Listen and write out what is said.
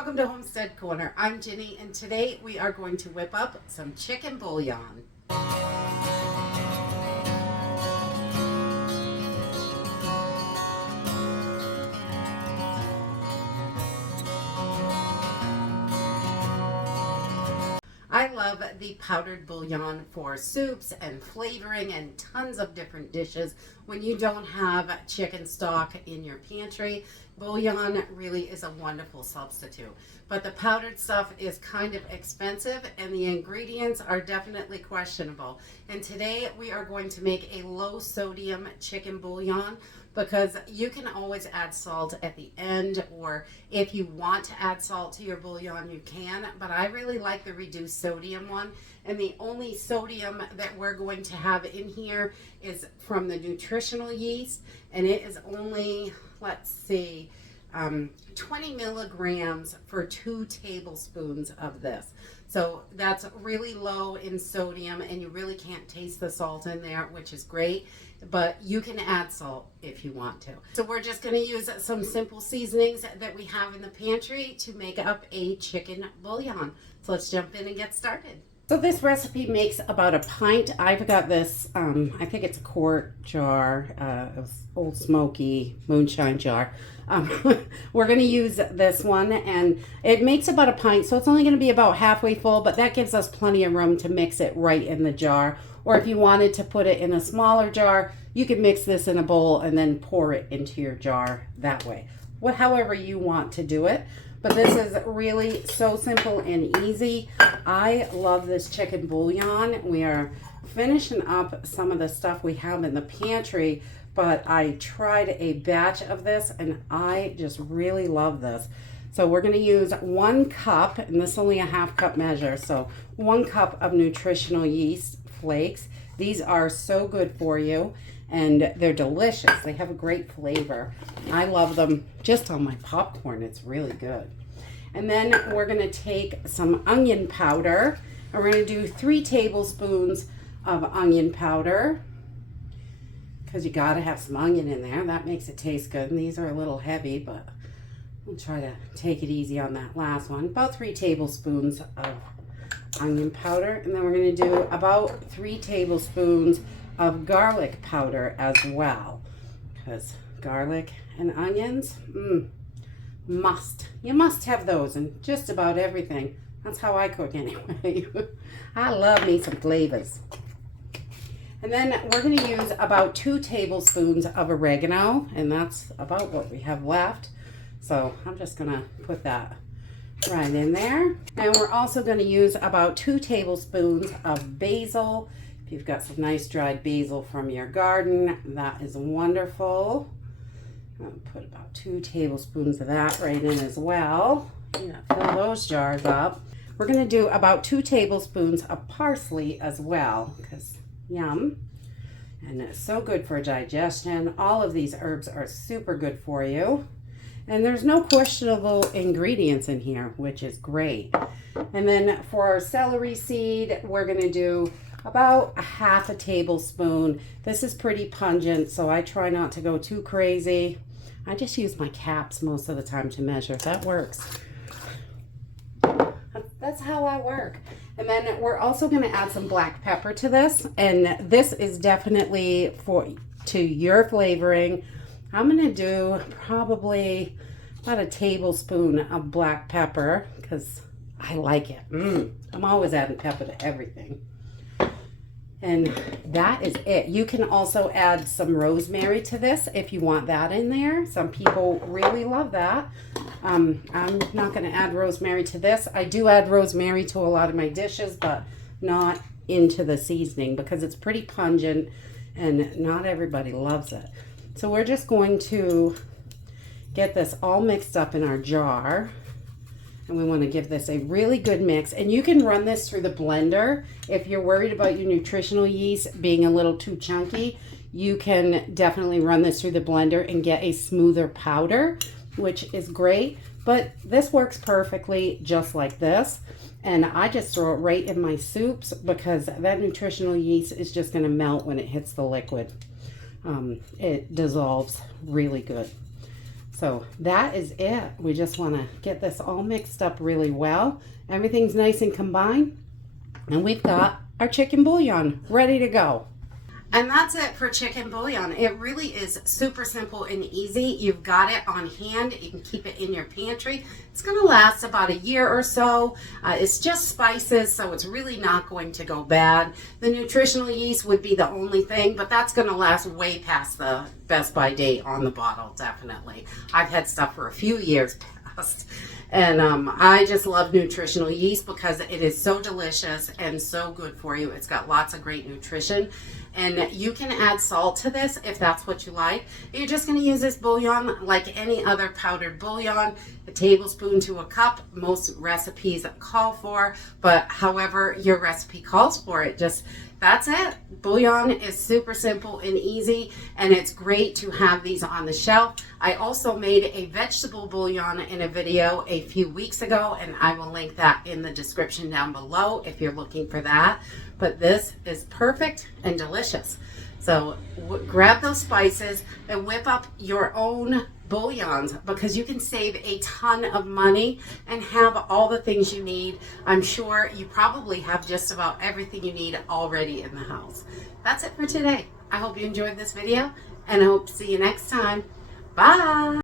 welcome to Homestead Corner. I'm Ginny, and today we are going to whip up some chicken bouillon. I love the powdered bouillon for soups and flavoring and tons of different dishes. When you don't have chicken stock in your pantry, bouillon really is a wonderful substitute. But the powdered stuff is kind of expensive and the ingredients are definitely questionable. And today we are going to make a low sodium chicken bouillon, because you can always add salt at the end, or if you want to add salt to your bouillon, you can, but I really like the reduced sodium one. And the only sodium that we're going to have in here is from the nutritional yeast, and it is only, let's see, 20 milligrams for 2 tablespoons of this. So that's really low in sodium, and you really can't taste the salt in there, which is great, but you can add salt if you want to. So we're just going to use some simple seasonings that we have in the pantry to make up a chicken bouillon. So let's jump in and get started. So this recipe makes about a pint. I've got this, I think it's a quart jar, Old Smoky moonshine jar. We're going to use this one, and it makes about a pint, so it's only going to be about halfway full, but that gives us plenty of room to mix it right in the jar. Or if you wanted to put it in a smaller jar, you could mix this in a bowl and then pour it into your jar that way. However you want to do it. But this is really so simple and easy. I love this chicken bouillon. We are finishing up some of the stuff we have in the pantry, but I tried a batch of this and I just really love this. So we're going to use 1 cup, and this is only a half cup measure, so 1 cup of nutritional yeast flakes. These are so good for you, and they're delicious. They have a great flavor. I love them just on my popcorn. It's really good. And then we're going to take some onion powder, and we're going to do 3 tablespoons of onion powder, because you got to have some onion in there. That makes it taste good. And these are a little heavy, but we'll try to take it easy on that last one. About 3 tablespoons of onion powder. And then we're going to do about 3 tablespoons of garlic powder as well, because garlic and onions, you must have those in just about everything. That's how I cook anyway. I love me some flavors. And then we're going to use about 2 tablespoons of oregano, and that's about what we have left. So I'm just going to put that right in there. And we're also going to use about 2 tablespoons of basil. If you've got some nice dried basil from your garden, that is wonderful. I'll put about 2 tablespoons of that right in as well. Fill those jars up. We're going to do about 2 tablespoons of parsley as well, because yum. And it's so good for digestion. All of these herbs are super good for you. And there's no questionable ingredients in here, which is great. And then for our celery seed, we're going to do about a half a tablespoon. This is pretty pungent, so I try not to go too crazy. I just use my caps most of the time to measure. That works. That's how I work. And then we're also going to add some black pepper to this, and this is definitely to your flavoring. I'm going to do probably about a tablespoon of black pepper, because I like it. I'm always adding pepper to everything. And that is it. You can also add some rosemary to this if you want that in there. Some people really love that. I'm not going to add rosemary to this. I do add rosemary to a lot of my dishes, but not into the seasoning, because it's pretty pungent and not everybody loves it. So we're just going to get this all mixed up in our jar. And we want to give this a really good mix. And you can run this through the blender. If you're worried about your nutritional yeast being a little too chunky, you can definitely run this through the blender and get a smoother powder, which is great. But this works perfectly just like this. And I just throw it right in my soups, because that nutritional yeast is just going to melt when it hits the liquid. It dissolves really good. So that is it. We just want to get this all mixed up really well. Everything's nice and combined. And we've got our chicken bouillon ready to go. And that's it for chicken bouillon. It really is super simple and easy. You've got it on hand. You can keep it in your pantry. It's going to last about a year or so. It's just spices, so it's really not going to go bad. The nutritional yeast would be the only thing, but that's going to last way past the best by date on the bottle, definitely. I've had stuff for a few years past. And I just love nutritional yeast because it is so delicious and so good for you. It's got lots of great nutrition. And you can add salt to this if that's what you like. You're just going to use this bouillon like any other powdered bouillon, a tablespoon to a cup. Most recipes call for, but however your recipe calls for it, that's it. Bouillon is super simple and easy, and it's great to have these on the shelf. I also made a vegetable bouillon in a video a few weeks ago, and I will link that in the description down below if you're looking for that. But this is perfect and delicious. So grab those spices and whip up your own bouillons, because you can save a ton of money and have all the things you need. I'm sure you probably have just about everything you need already in the house. That's it for today. I hope you enjoyed this video, and I hope to see you next time. Bye.